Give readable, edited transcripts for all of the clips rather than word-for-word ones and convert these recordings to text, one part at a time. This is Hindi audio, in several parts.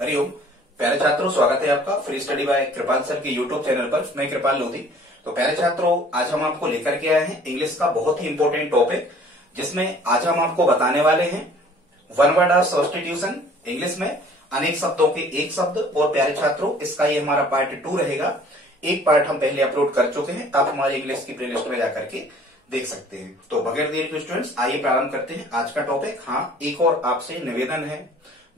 हरिओम। प्यारे छात्रों, स्वागत है आपका free study by Kripal sir के यूट्यूब चैनल पर। मैं कृपाल लोधी। तो प्यारे छात्रों, आज हम आपको लेकर के आए हैं इंग्लिश का बहुत ही इंपॉर्टेंट टॉपिक, जिसमें आज हम आपको बताने वाले हैं one word of substitution. English में अनेक शब्दों के एक शब्द। और प्यारे छात्रों, इसका ये हमारा पार्ट 2 रहेगा। एक पार्ट हम पहले अपलोड कर चुके हैं, आप हमारे इंग्लिश की प्लेलिस्ट में जाकर के देख सकते हैं। तो बगैर देर के स्टूडेंट्स, आइए प्रारंभ करते हैं आज का टॉपिक। हाँ, एक और आपसे निवेदन है,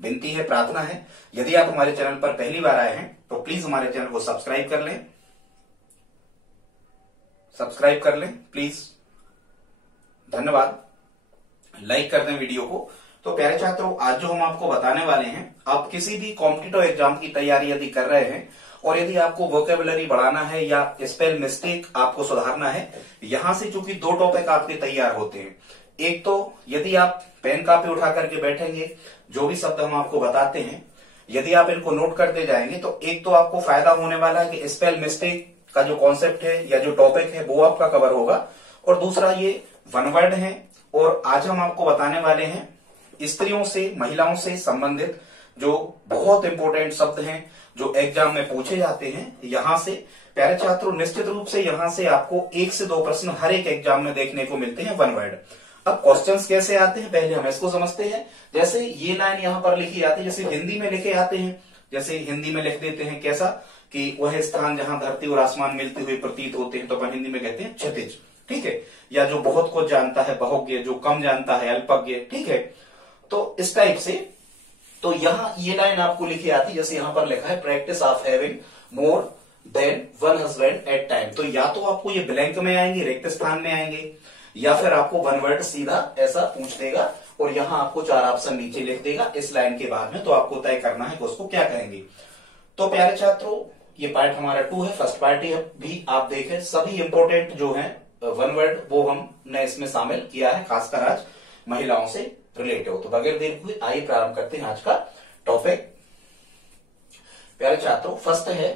विनती है, प्रार्थना है। यदि आप हमारे चैनल पर पहली बार आए हैं तो प्लीज हमारे चैनल को सब्सक्राइब कर लें। सब्सक्राइब कर लें प्लीज, धन्यवाद। लाइक कर दें वीडियो को। तो प्यारे छात्रों, आज जो हम आपको बताने वाले हैं, आप किसी भी कॉम्पिटिटिव एग्जाम की तैयारी यदि कर रहे हैं और यदि आपको वोकेबुलरी बढ़ाना है या स्पेल मिस्टेक आपको सुधारना है, यहां से चूंकि दो टॉपिक आपके तैयार होते हैं। एक तो यदि आप पेन कॉपी उठा करके बैठेंगे, जो भी शब्द हम आपको बताते हैं यदि आप इनको नोट करते जाएंगे तो एक तो आपको फायदा होने वाला है कि स्पेल मिस्टेक का जो कॉन्सेप्ट है या जो टॉपिक है वो आपका कवर होगा। और दूसरा, ये वन वर्ड है और आज हम आपको बताने वाले हैं स्त्रियों से, महिलाओं से संबंधित जो बहुत इंपॉर्टेंट शब्द हैं जो एग्जाम में पूछे जाते हैं। यहां से प्यारे छात्रों, निश्चित रूप से यहां से आपको 1 से 2 प्रश्न हर एक एग्जाम में देखने को मिलते हैं वन वर्ड। अब क्वेश्चंस कैसे आते हैं पहले हम इसको समझते हैं। जैसे ये लाइन यहाँ पर लिखी जाती है, जैसे हिंदी में लिखे आते हैं। जैसे हिंदी में लिख देते हैं कैसा कि वह स्थान जहां धरती और आसमान मिलते हुए प्रतीत होते हैं, तो अपन हिंदी में कहते हैं क्षितिज, ठीक है। या जो बहुत कुछ जानता है बहुज्ञ, जो कम जानता है अल्पज्ञ, ठीक है। तो इस टाइप से तो यहाँ ये लाइन आपको लिखी आती है, जैसे यहाँ पर लिखा है practice of having more than one husband at time. तो या तो आपको ये ब्लैंक में आएंगे, रिक्त स्थान में आएंगे, या फिर आपको वन वर्ड सीधा ऐसा पूछ देगा और यहां आपको 4 ऑप्शन नीचे लिख देगा इस लाइन के बाद में। तो आपको तय करना है कि उसको क्या कहेंगे। तो प्यारे छात्रों, ये पार्ट हमारा 2 है। फर्स्ट पार्ट भी आप देखें, सभी इंपॉर्टेंट जो है वन वर्ड वो हमने इसमें शामिल किया है, खासकर आज महिलाओं से रिलेटेड हो। तो बगैर देर हुए आइए प्रारंभ करते हैं आज का टॉपिक। प्यारे छात्रों, फर्स्ट है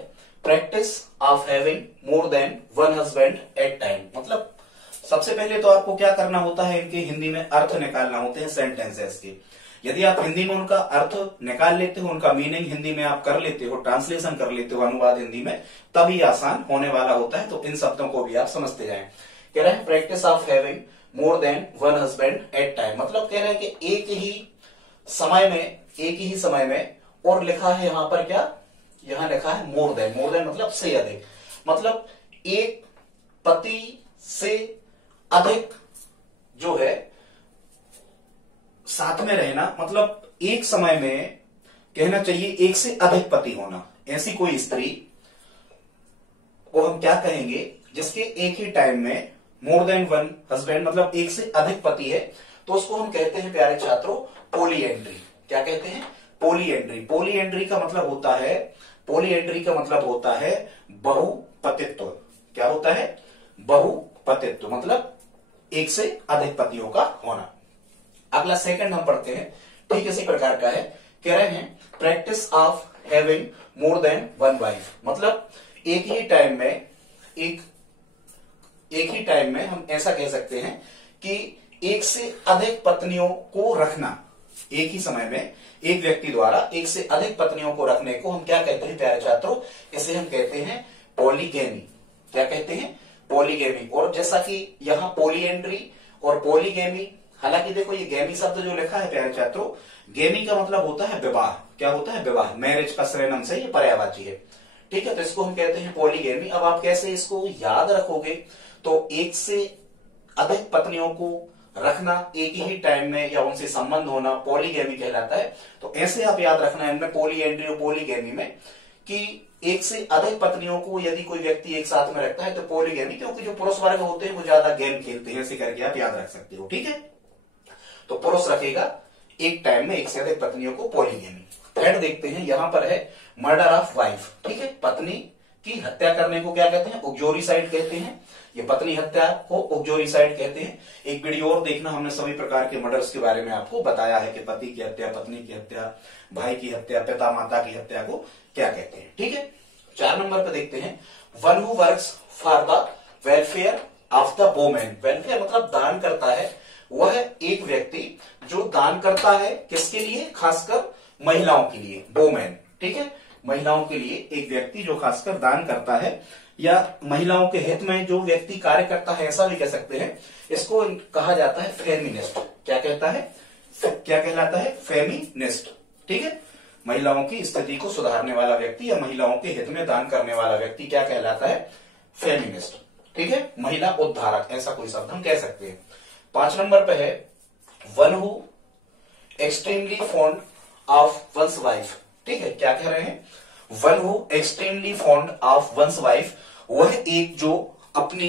practice of having more than one husband at time. मतलब सबसे पहले तो आपको क्या करना होता है, इनके हिंदी में अर्थ निकालना होते हैं सेंटेंसेस के। यदि आप हिंदी में उनका अर्थ निकाल लेते हो, उनका मीनिंग हिंदी में आप कर लेते हो, ट्रांसलेशन कर लेते हो, अनुवाद हिंदी में, तभी आसान होने वाला होता है। तो इन शब्दों को भी आप समझते जाएं। कह रहे हैं practice of having more than one husband at time. मतलब कह रहे हैं कि एक ही समय में और लिखा है यहां पर क्या, यहां लिखा है मोर देन। मोर देन मतलब से अधिक, मतलब एक पति से अधिक जो है साथ में रहना, मतलब एक समय में कहना चाहिए एक से अधिक पति होना। ऐसी कोई स्त्री को हम क्या कहेंगे जिसके एक ही टाइम में मोर देन वन हस्बैंड, मतलब एक से अधिक पति है, तो उसको हम कहते हैं प्यारे छात्रों पॉलीएंड्री। क्या कहते हैं? पॉलीएंड्री। पॉलीएंड्री का मतलब होता है बहुपतित्व। क्या होता है? बहुपतित्व, मतलब एक से अधिक पतियों का होना। अगला सेकंड हम पढ़ते हैं, ठीक इसी प्रकार का है। कह रहे हैं practice of having more than one wife. मतलब एक ही टाइम में हम ऐसा कह सकते हैं कि एक से अधिक पत्नियों को रखना। एक ही समय में एक व्यक्ति द्वारा एक से अधिक पत्नियों को रखने को हम क्या कहते हैं प्यारे छात्रों? इसे हम कहते हैं पॉलीगैमी। क्या कहते हैं? पॉलीगैमी। और जैसा कि यहाँ पॉलीएंड्री और पॉलीगैमी, हालांकि देखो ये गैमी शब्द जो लिखा है प्यारे छात्रों, गैमी का मतलब होता है विवाह। क्या होता है? विवाह। मैरिज का श्रेणम से ये पर्यायवाची है, ठीक है। तो इसको हम कहते हैं पॉलीगैमी। अब आप कैसे इसको याद रखोगे? तो एक से अधिक पत्नियों को रखना एक ही टाइम में या उनसे संबंध होना पॉलीगैमी कहलाता है। तो ऐसे आप याद रखना इनमें पॉलीएंड्री और पॉलीगैमी में कि एक से अधिक पत्नियों को यदि कोई व्यक्ति एक साथ में रखता है तो पॉलीगैमी, क्योंकि जो पुरुष वर्ग होते हैं वो ज्यादा गेम खेलते हैं, ऐसे करके आप याद रख सकते हो, ठीक है। तो पुरुष रखेगा एक टाइम में एक से अधिक पत्नियों को, पॉलीगैमी। थर्ड देखते हैं, यहां पर है मर्डर ऑफ वाइफ, ठीक है। पत्नी की हत्या करने को क्या कहते हैं? उग्जोरिसाइड कहते हैं। ये पत्नी हत्या को उग्जोरिसाइड कहते हैं। एक वीडियो और देखना, हमने सभी प्रकार के मर्डर्स के बारे में आपको बताया है कि पति की हत्या, पत्नी की हत्या, भाई की हत्या, पिता माता की हत्या को क्या कहते हैं, ठीक है। 4 नंबर पे देखते हैं one who works for the welfare of the women. Welfare मतलब दान करता है। वह एक व्यक्ति जो दान करता है किसके लिए? खासकर महिलाओं के लिए, वोमेन, ठीक है, महिलाओं के लिए एक व्यक्ति जो खासकर दान करता है या महिलाओं के हित में जो व्यक्ति कार्य करता है, ऐसा भी कह सकते हैं, इसको कहा जाता है फेमिनिस्ट। क्या कहता है, क्या कहलाता है, फेमिनिस्ट, ठीक है। महिलाओं की स्थिति को सुधारने वाला व्यक्ति या महिलाओं के हित में दान करने वाला व्यक्ति क्या कहलाता है, फेमिनिस्ट, ठीक है, महिला उद्धारक, ऐसा कोई शब्द हम कह सकते हैं। 5 नंबर पे है one who extremely fond of one's wife, ठीक है, क्या कह रहे हैं, one who extremely fond of one's wife, वह एक जो अपनी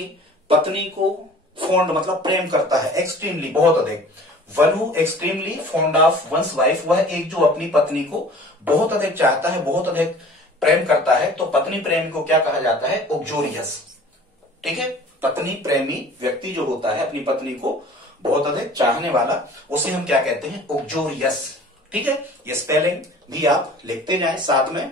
पत्नी को फॉन्ड मतलब प्रेम करता है, एक्सट्रीमली बहुत अधिक, one who extremely fond of one's wife, वह एक जो अपनी पत्नी को बहुत अधिक चाहता है, बहुत अधिक प्रेम करता है, तो पत्नी प्रेमी को क्या कहा जाता है, उग्जोरियस, ठीक है, पत्नी प्रेमी व्यक्ति जो होता है अपनी पत्नी को बहुत अधिक चाहने वाला, उसे हम क्या कहते हैं, उग्जोरियस, ठीक है। ये स्पेलिंग भी आप लिखते जाएं साथ में।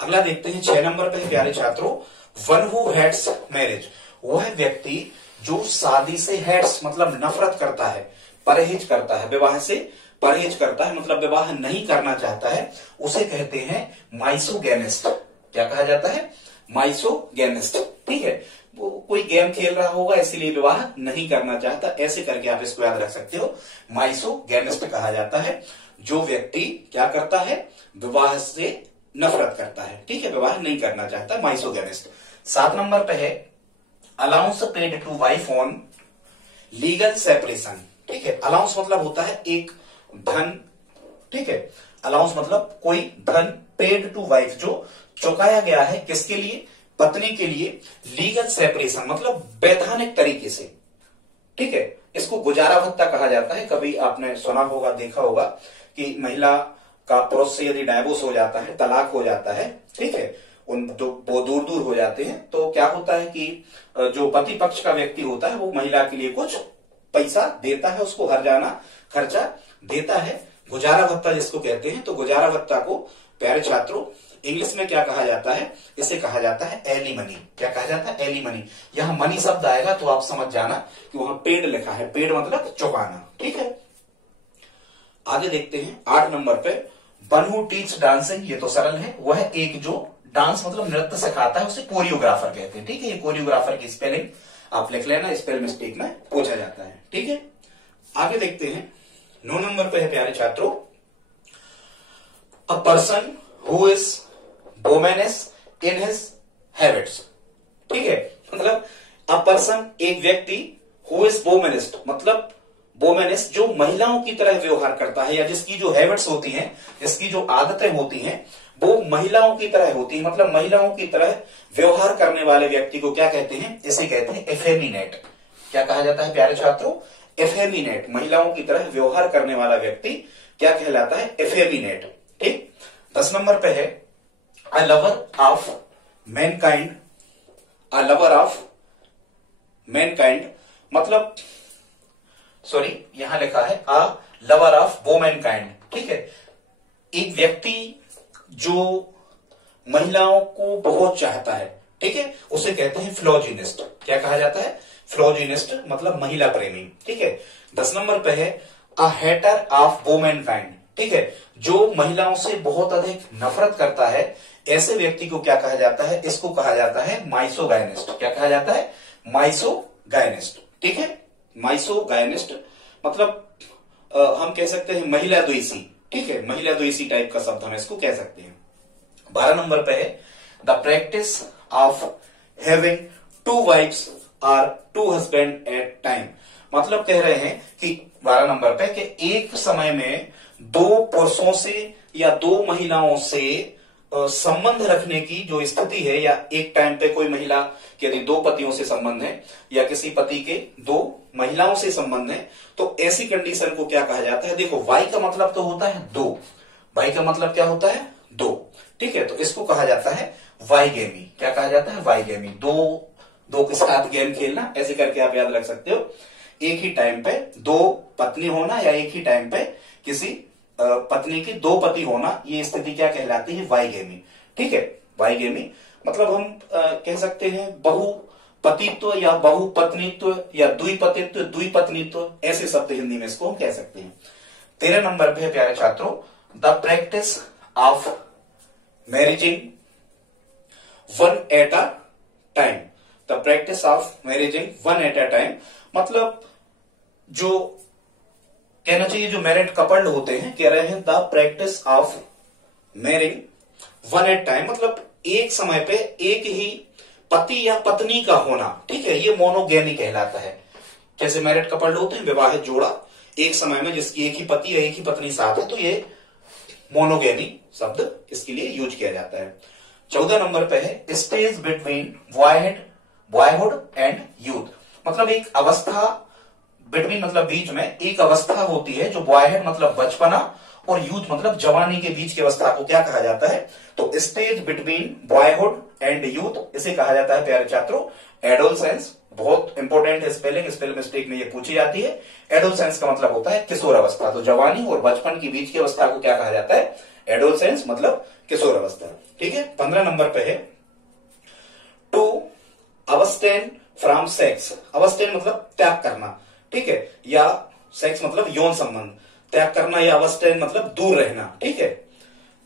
अगला देखते हैं 6 नंबर पे प्यारे छात्रों, वन हु हेट्स मैरिज, वह व्यक्ति जो शादी से हेट्स मतलब नफरत करता है, परहेज करता है, विवाह से परहेज करता है मतलब विवाह नहीं करना चाहता है, उसे कहते हैं माइसोगेनिस्ट। क्या कहा जाता है, माइसोगेनिस्ट, ठीक है। वो कोई गेम खेल रहा होगा इसीलिए विवाह नहीं करना चाहता, ऐसे करके आप इसको याद रख सकते हो, माइसोगेनिस्ट कहा जाता है जो व्यक्ति क्या करता है, विवाह से नफरत करता है, ठीक है, विवाह नहीं करना चाहता, माइसोगेनिस्ट। 7 नंबर पे है allowance paid to wife on legal separation, ठीक है, अलाउंस मतलब होता है एक धन, ठीक है, अलाउंस मतलब कोई धन, पेड टू वाइफ जो चुकाया गया है किसके लिए, पत्नी के लिए, लीगल सेपरेशन मतलब वैधानिक तरीके से, ठीक है, इसको गुजारा भत्ता कहा जाता है। कभी आपने सुना होगा, देखा होगा कि महिला का पुरुष से यदि डाइवोर्स हो जाता है, तलाक हो जाता है, ठीक है, उन जो वो दूर दूर हो जाते हैं, तो क्या होता है कि जो पति पक्ष का व्यक्ति होता है वो महिला के लिए कुछ पैसा देता है, उसको हर जाना खर्चा देता है, गुजारा भत्ता जिसको कहते हैं। तो गुजारा भत्ता को प्यारे छात्रों इंग्लिश में क्या कहा जाता है, इसे कहा जाता है एलिमनी। क्या कहा जाता है, एलिमनी। यहां मनी शब्द आएगा तो आप समझ जाना कि वहां पेड लिखा है, पेड मतलब चुकाना, ठीक है। आगे देखते हैं 8 नंबर पे वन हु टीच डांसिंग, ये तो सरल है, वह एक जो डांस मतलब नृत्य सिखाता है उसे कोरियोग्राफर कहते हैं, ठीक है। ये कोरियोग्राफर की स्पेलिंग आप लिख लेना, स्पेल मिस्टेक में पूछा जाता है, ठीक है। आगे देखते हैं 9 नंबर पे है प्यारे छात्रों, a person who is womanish in his habits, ठीक है, मतलब अ पर्सन एक व्यक्ति, हु इज वोमेनिस्ट मतलब वोमेनिस्ट जो महिलाओं की तरह व्यवहार करता है या जिसकी जो हैबिट्स होती हैं, जिसकी जो आदतें होती हैं वो महिलाओं की तरह होती है, मतलब महिलाओं की तरह व्यवहार करने वाले व्यक्ति को क्या कहते हैं, इसे कहते हैं एफेमिनेट। क्या कहा जाता है प्यारे छात्रों, एफेमिनेट। महिलाओं की तरह व्यवहार करने वाला व्यक्ति क्या कहलाता है, एफेमिनेट, ठीक। 10 नंबर पे है a lover of Mankind, a lover of Mankind मतलब सॉरी यहां लिखा है अ लवर ऑफ वोमैनकाइंड, ठीक है। एक व्यक्ति जो महिलाओं को बहुत चाहता है, ठीक है, उसे कहते हैं फ्लोजिनिस्ट। क्या कहा जाता है, फ्लोजिनिस्ट मतलब महिला प्रेमी, ठीक है। 10 नंबर पे है अ हेटर ऑफ वोमैनकाइंड, ठीक है, जो महिलाओं से बहुत अधिक नफरत करता है, ऐसे व्यक्ति को क्या कहा जाता है, इसको कहा जाता है माइसोगाइनिस्ट। क्या कहा जाता है, माइसोगाइनिस्ट, ठीक है। माइसोगाइनिस्ट मतलब हम कह सकते हैं महिला द्वेषी, ठीक है, महिला द्वेषी टाइप का शब्द हम इसको कह सकते हैं। 12 नंबर पे है the practice of having 2 wifes और 2 हस्बैंड एट टाइम, मतलब कह रहे हैं कि 12 नंबर पे कि एक समय में 2 पुरुषों से या 2 महिलाओं से संबंध रखने की जो स्थिति है, या एक टाइम पे कोई महिला के यदि 2 पतियों से संबंध है या किसी पति के 2 महिलाओं से संबंध है, तो ऐसी कंडीशन को क्या कहा जाता है। देखो वाई का मतलब तो होता है 2, वाई का मतलब क्या होता है 2, ठीक है, तो इसको कहा जाता है वाईगेमी। क्या कहा जाता है, वाईगेमी। 2 के साथ गेम खेलना, ऐसे करके आप याद रख सकते हो। एक ही टाइम पे 2 पत्नी होना या एक ही टाइम पे किसी पत्नी के 2 पति होना, ये स्थिति क्या कहलाती है, वाईगेमी, ठीक है। वाईगेमी मतलब हम कह सकते हैं बहुपतित्व या बहुपत्नीत्व या द्विपतित्व, द्विपत्नीत्व, ऐसे शब्द हिंदी में इसको हम कह सकते हैं। 13 नंबर पे प्यारे छात्रों the practice of marrying one at a time. The practice of marrying one at a time मतलब जो कहना चाहिए जो मैरिड कपल होते हैं, कह रहे हैं the practice of marrying one at time मतलब एक समय पे एक ही पति या पत्नी का होना, ठीक है, ये मोनोगेनी कहलाता है। जैसे मैरिड कपल होते हैं, विवाहित जोड़ा एक समय में जिसकी एक ही पति या एक ही पत्नी साथ है, तो ये मोनोगेनी शब्द इसके लिए यूज किया जाता है। 14 नंबर पे है stage between boyhood and youth मतलब एक अवस्था, बिटवीन मतलब बीच में, एक अवस्था होती है जो बॉयहुड मतलब बचपना और यूथ मतलब जवानी के बीच की अवस्था को क्या कहा जाता है? तो stage between boyhood and youth इसे कहा जाता है प्यारे छात्रों एडोलसेंस। बहुत इंपॉर्टेंट है स्पेलिंग, स्पेल मिस्टेक में ये पूछी जाती है। एडोलसेंस का मतलब होता है किशोर अवस्था, तो जवानी और बचपन के बीच की अवस्था को क्या कहा जाता है? एडोलसेंस मतलब किशोर अवस्था, ठीक है। 15 नंबर पे है to abstain from sex. Abstain मतलब त्याग करना, ठीक है, या सेक्स मतलब यौन संबंध, त्याग करना या अबस्टेन मतलब दूर रहना, ठीक है।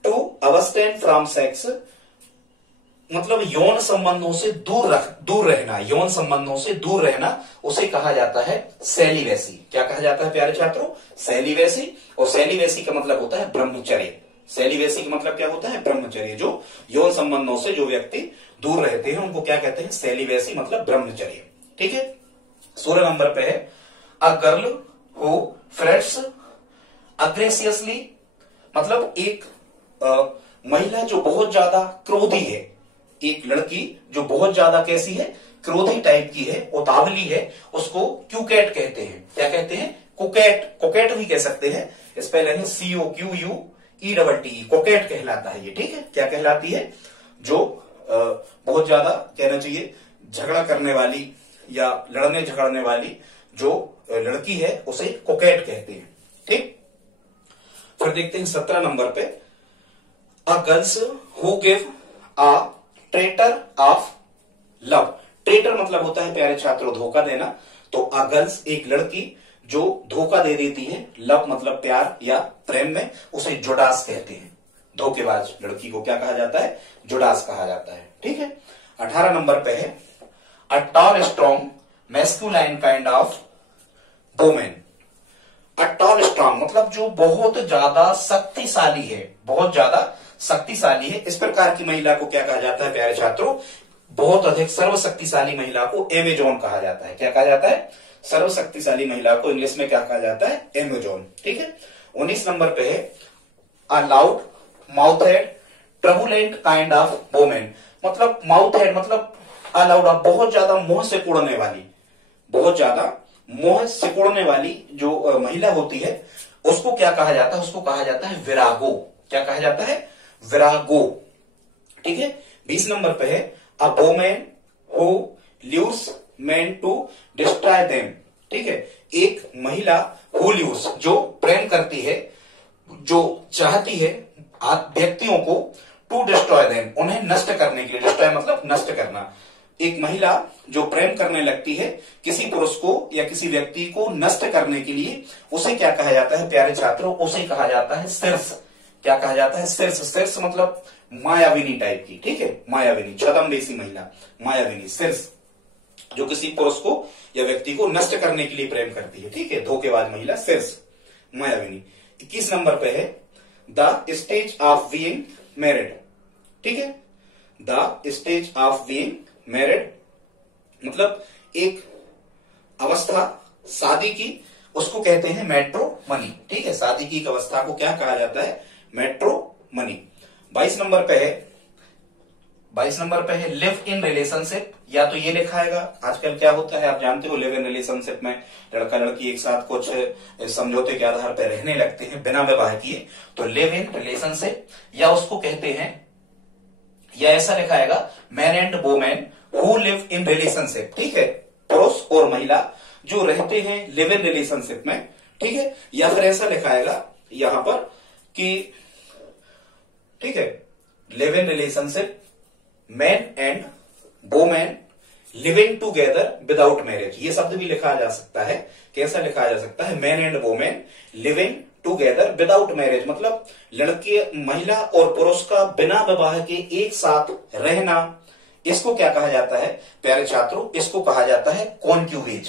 टू अबस्टेन फ्रॉम सेक्स मतलब यौन संबंधों से दूर रहना, यौन संबंधों से दूर रहना उसे कहा जाता है सेलिवेसी। क्या कहा जाता है प्यारे छात्रों? सेलिवेसी। और सेलिवेसी का मतलब होता है ब्रह्मचर्य। सेलिवेसी का मतलब क्या होता है? ब्रह्मचर्य। जो यौन संबंधों से जो व्यक्ति दूर रहते हैं उनको क्या कहते हैं? सेलिवेसी मतलब ब्रह्मचर्य, ठीक है। 16 नंबर पे है अ गर्ल हु फ्रेट्स अग्रेसियसली मतलब एक महिला जो बहुत ज्यादा क्रोधी है, एक लड़की जो बहुत ज्यादा कैसी है? क्रोधी टाइप की है, उतावली है, उसको क्यूकेट कहते हैं। क्या कहते हैं? कुकेट। कोकेट भी कह सकते हैं, स्पेलिंग COQUETT, कोकेट कहलाता है ये, ठीक है। क्या कहलाती है? जो बहुत ज्यादा कहना चाहिए झगड़ा करने वाली या लड़ने झगड़ने वाली जो लड़की है उसे कोकेट कहते हैं, ठीक। फिर देखते हैं 17 नंबर पे a girls who give a traitor of love. Traitor मतलब होता है प्यारे छात्रों धोखा देना, तो अ गर्ल्स एक लड़की जो धोखा दे देती है, लव मतलब प्यार या प्रेम में, उसे जुडास कहते हैं। धोखेबाज लड़की को क्या कहा जाता है? जुडास कहा जाता है, ठीक है। 18 नंबर पे है a tall strong masculine kind of women. A tall strong मतलब जो बहुत ज्यादा शक्तिशाली है, बहुत ज्यादा शक्तिशाली है, इस प्रकार की महिला को क्या कहा जाता है प्यारे छात्रों? बहुत अधिक सर्वशक्तिशाली महिला को एमेजॉन कहा जाता है। क्या कहा जाता है? सर्वशक्तिशाली महिला को इंग्लिश में क्या कहा जाता है? एमेजॉन, ठीक है। 19 नंबर पे है a loud mouth head turbulent kind of women मतलब माउथ हेड मतलब अलाउड बहुत ज्यादा मुंह से कुड़ने वाली, बहुत ज्यादा मुंह से कुड़ने वाली जो महिला होती है उसको क्या कहा जाता है? उसको कहा जाता है विरागो। क्या कहा जाता है? विरागो, ठीक है। 20 नंबर पे है a woman who lures men to destroy them, ठीक है। एक महिला हु ल्यूर्स जो प्रेम करती है, जो चाहती है व्यक्तियों को, टू डिस्ट्रॉय देम उन्हें नष्ट करने के लिए, डिस्ट्रॉय मतलब नष्ट करना। एक महिला जो प्रेम करने लगती है किसी पुरुष को या किसी व्यक्ति को नष्ट करने के लिए, उसे क्या कहा जाता है प्यारे छात्रों? उसे कहा जाता है शीर्ष। क्या कहा जाता है? शीर्ष। शीर्ष मतलब मायाविनी टाइप की, ठीक है, मायाविनी, छद्मवेशी महिला, मायाविनी, शीर्ष जो किसी पुरुष को या व्यक्ति को नष्ट करने के लिए प्रेम करती है, ठीक है, धोखेबाज महिला, शीर्ष, मायाविनी। 21 नंबर पे है the stage of being married, ठीक है। The stage of being married मतलब एक अवस्था शादी की, उसको कहते हैं मैट्रोमनी, ठीक है। शादी की एक अवस्था को क्या कहा जाता है? मैट्रोमनी। 22 नंबर पे है 22 नंबर पे है लिव इन रिलेशनशिप, या तो ये लिखा है, आजकल क्या होता है आप जानते हो, लिव इन रिलेशनशिप में लड़का लड़की एक साथ कुछ समझौते के आधार पर रहने लगते हैं बिना विवाह किए, तो लिव इन रिलेशनशिप, या उसको कहते हैं, या ऐसा लिखाएगा man and women who live in relationship, ठीक है, पुरुष और महिला जो रहते हैं लिव इन रिलेशनशिप में, ठीक है। या फिर ऐसा लिखाएगा यहां पर कि, ठीक है, live in relationship man and women living together without marriage, ये शब्द भी लिखा जा सकता है। कैसा लिखा जा सकता है? Man and women living together without marriage, मतलब लड़के महिला और पुरुष का बिना विवाह के एक साथ रहना, इसको क्या कहा जाता है प्यारे छात्रों? इसको कहा जाता है कॉन्क्यूवेज।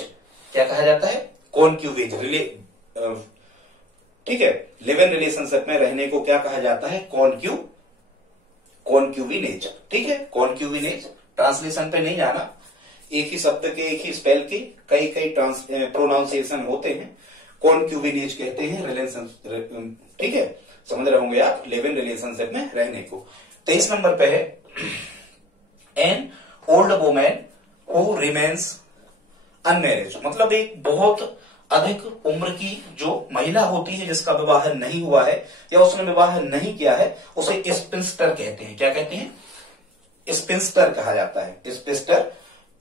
क्या कहा जाता है? कॉन्क्यूवेज। ठीक है, लिव इन रिलेशनशिप में रहने को क्या कहा जाता है? कॉन्क्यूविनेज। ठीक है, कॉन्क्यूविनेज। ट्रांसलेशन पे नहीं जाना, एक ही शब्द के एक ही स्पेल के कई कई प्रोनाउंसिएशन होते हैं। कॉन्क्यूविनेज कहते हैं रिलेशन। ठीक है, समझ रहे होंगे आप, लिव इन रिलेशनशिप में रहने को। 23 नंबर पे है an old women who remains unmarried, मतलब एक बहुत अधिक उम्र की जो महिला होती है जिसका विवाह नहीं हुआ है या उसने विवाह नहीं किया है, उसे स्पिंस्टर कहते हैं। क्या कहते हैं? स्पिंस्टर कहा जाता है। स्पिंस्टर,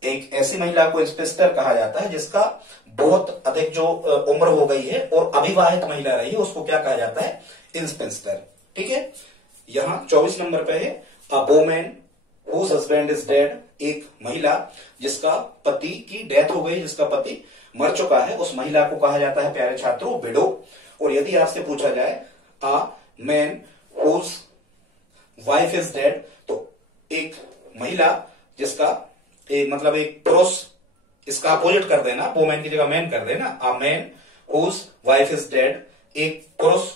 एक ऐसी महिला को स्पिंस्टर कहा जाता है जिसका बहुत अधिक जो उम्र हो गई है और अविवाहित महिला रही है, उसको क्या कहा जाता है? स्पिंस्टर। ठीक है, यहां 24 नंबर पे है a woman whose husband is dead, एक महिला जिसका पति की डेथ हो गई, जिसका पति मर चुका है, उस महिला को कहा जाता है प्यारे छात्रों विडो। और यदि आपसे पूछा जाए a man whose wife is dead, तो एक महिला जिसका मतलब एक पुरुष, इसका अपोजिट कर देना, वुमेन की जगह मैन कर देना। A man whose wife is dead, एक पुरुष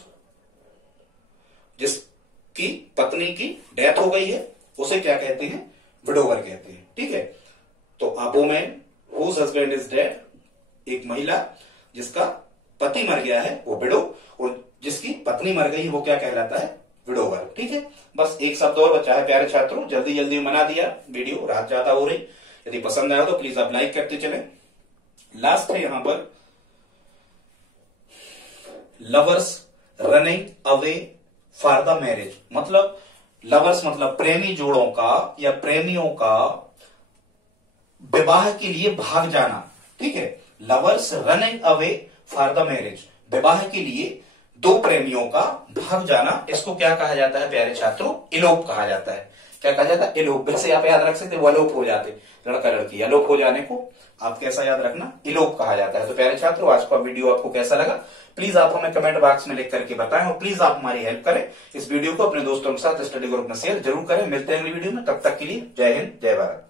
जिसकी पत्नी की डेथ हो गई है, उसे क्या कहते हैं? विडोवर कहते हैं। ठीक है, तो a woman whose husband is dead, एक महिला जिसका पति मर गया है वो विडो, और जिसकी पत्नी मर गई है वो क्या कहलाता है? विडोवर। ठीक है, बस एक शब्द और बचा है प्यारे छात्रों, जल्दी जल्दी बना दिया, वीडियो रात ज्यादा हो रही। यदि पसंद आया तो प्लीज आप लाइक करते चले। लास्ट है यहां पर lovers running away for the marriage, मतलब लवर्स मतलब प्रेमी जोड़ों का या प्रेमियों का विवाह के लिए भाग जाना। ठीक है, lovers running away for the marriage, विवाह के लिए दो प्रेमियों का भाग जाना, इसको क्या कहा जाता है प्यारे छात्रों? इलोप कहा जाता है। क्या कहा जाता है? इलोप। वैसे आप याद रख सकते वो अलोप हो जाते, लड़का लड़की अलोप हो जाने को आप कैसा याद रखना? इलोप कहा जाता है। तो प्यारे छात्रों, आज का वीडियो आपको कैसा लगा प्लीज आप हमें कमेंट बॉक्स में लिख करके बताएं, और प्लीज आप हमारी हेल्प करें, इस वीडियो को अपने दोस्तों के साथ स्टडी ग्रुप में शेयर जरूर करें। मिलते हैं अगली वीडियो में, तब तक के लिए जय हिंद, जय भारत।